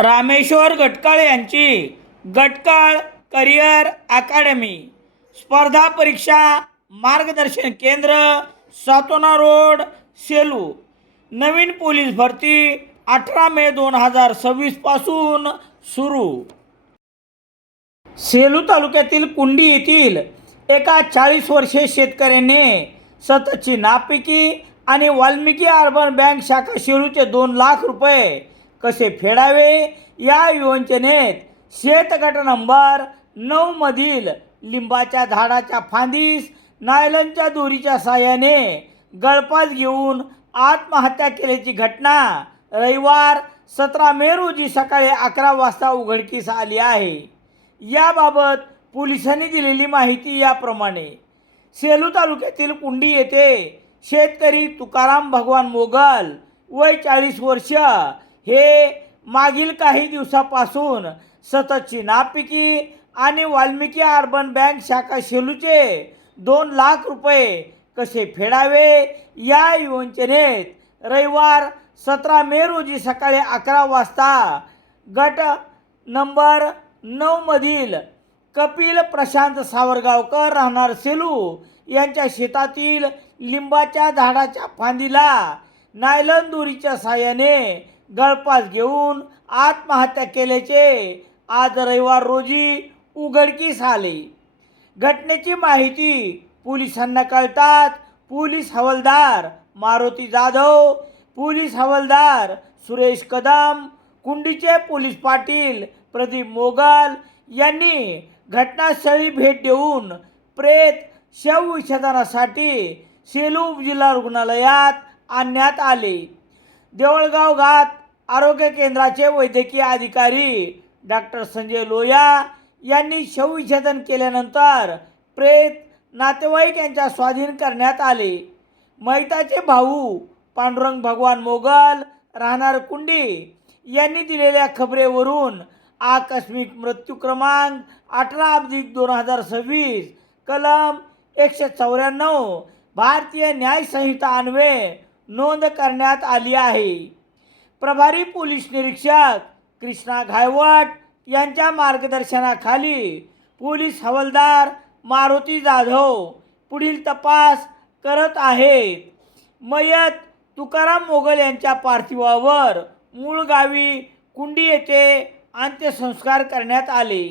रामेश्वर गटकाळ यांची गटकाळ करिअर अकादमी स्पर्धा परीक्षा मार्गदर्शन केंद्र, सातोना रोड, सेलू. नवीन पोलीस भरती 18 मे 2026 पासून सुरू. सेलू तालुक्यातील कुंडी येथील एका 40 वर्षीय शेतकऱ्याने सततची नापिकी आणि वाल्मिकी अर्बन बँक शाखा सेलूचे 2 लाख रुपये कसे फेडावे या योजनेत शेतगट नंबर 9 मधील लिंबाच्या झाडाच्या फांदीस नायलनच्या दोरीच्या साहाय्याने गळफास घेऊन आत्महत्या केल्याची घटना रविवार 17 मे रोजी सकाळी 11 वाजता उघडकीस आली आहे. याबाबत पोलिसांनी दिलेली माहिती याप्रमाणे. सेलू तालुक्यातील कुंडी येथे शेतकरी तुकाराम भगवान मोगल वय 40 वर्ष हे मागील काही दिवसापासून सततची नापिकी आणि वाल्मिकी अर्बन बँक शाखा सेलूचे 2 लाख रुपये कसे फेडावे या योजनेत रविवार 17 मे रोजी सकाळी 11 वाजता गट नंबर 9 मधील कपिल प्रशांत सावरगावकर राहणार सेलू यांच्या शेतातील लिंबाच्या झाडाच्या फांदीला नायलन दोरीच्या साहाय्याने गळफास घेऊन आत्महत्या केल्याचे आज रविवार रोजी उघडकीस आले. घटनेची माहिती पोलिसांना कळताच पोलीस हवालदार मारुती जाधव, पोलीस हवालदार सुरेश कदम, कुंडीचे पोलीस पाटील प्रदीप मोगल यांनी घटनास्थळी भेट देऊन प्रेत शवविच्छेदनासाठी सेलू उपजिल्हा रुग्णालयात आणण्यात आले. देवळगाव घाट आरोग्य केंद्राचे वैद्यकीय अधिकारी डॉक्टर संजय लोया यांनी शवविच्छेदन केल्यानंतर प्रेत नातेवाईक यांच्या स्वाधीन करण्यात आले. मैताचे भाऊ पांडुरंग भगवान मोगल राहणार कुंडी यांनी दिलेल्या खबरेवरून आकस्मिक मृत्यू क्रमांक 18/2026 कलम 194 भारतीय न्याय संहिता अन्वये नोंद करण्यात आली आहे. प्रभारी पोलीस निरीक्षक कृष्णा घायवट यांच्या मार्गदर्शनाखाली पोलीस हवालदार मारुती जाधव पुढील तपास करत आहेत. मयत तुकाराम मोगल यांच्या पार्थिवावर मूळ गावी कुंडी येथे अंत्यसंस्कार करण्यात आले.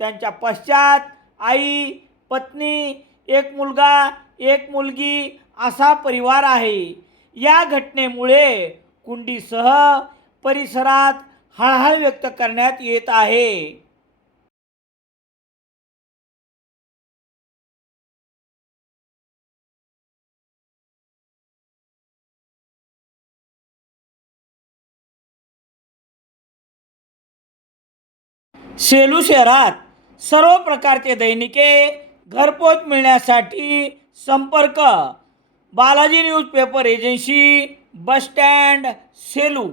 त्यांच्या पश्चात आई, पत्नी, एक मुलगा, एक मुलगी असा परिवार आहे. या घटनेमुळे कुंडीसह परिसरात हळहळ व्यक्त करण्यात येत आहे. सेलू शहरात सर्व प्रकारचे दैनिके घरपोच मिळण्यासाठी संपर्क Balaji newspaper agency, bus stand, Selu.